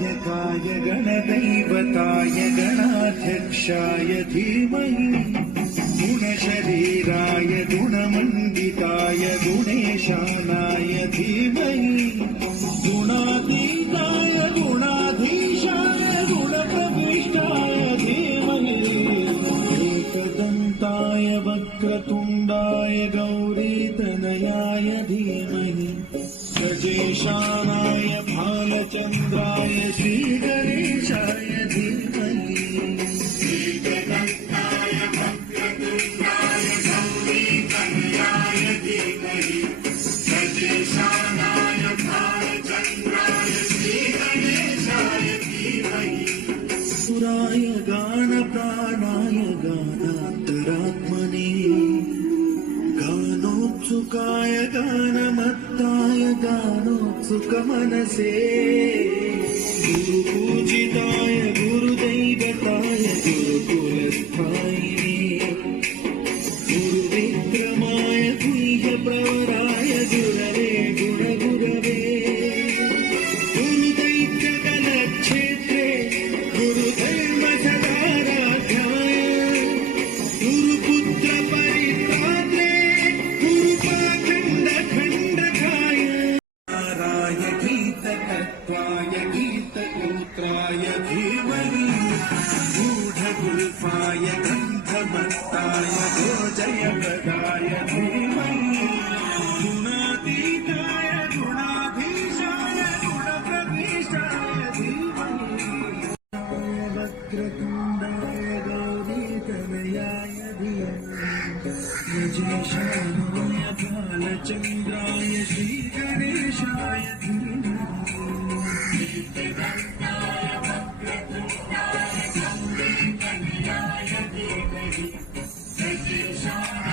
गणनायकाय गणदैवताय गणाध्यक्षाय धीमहि गुणशरीराय गुणमण्डिताय गुणेशानाय धीमहि गुणातीताय गुणाधीशाय गुणप्रविष्टाय धीमहि एकदन्ताय वक्रतुण्डाय गौरीतनयाय धीमहि गजेशानाय भालचन्द्राय श्रीगणेशाय धीमहि एकदन्ताय वक्रतुण्डाय गौरीतनयाय धीमहि गजेशानाय भालचन्द्राय श्रीगणेशाय धीमहि सुराय गानप्राणाय गानान्तरात्मने गानोत्सुकाय गानमत्ताय गानोत्सुकमनसे गुरुपूजिताय गुरुदैवताय गुरुकुलस्थायिने गुरुविक्रमाय गुह्यप्रवराय गुरवे गुणगुरवे गुरुदैत्यगणक्षेत्रे गुरुधर्मसदाराध्याय गुरुपुत्रपरित्रात्रे गुरुपाखण्डखण्डकाय नाराय गीतकर्ताय गीतगोत्राय धीमहि गूढगुल्फाय गन्धमत्ताय गोजयप्रदाय धीमहि गुणातीताय गुणाधीशाय गुणप्रविष्टाय धीमहि वक्रतुण्डाय गौरीतनयाय धीमहि गजेशानाय भालचन्द्राय श्रीगणेशाय धीमहि एकदन्ताय वक्रतुण्डाय गौरीतनयाय धीमहि गजेशानाय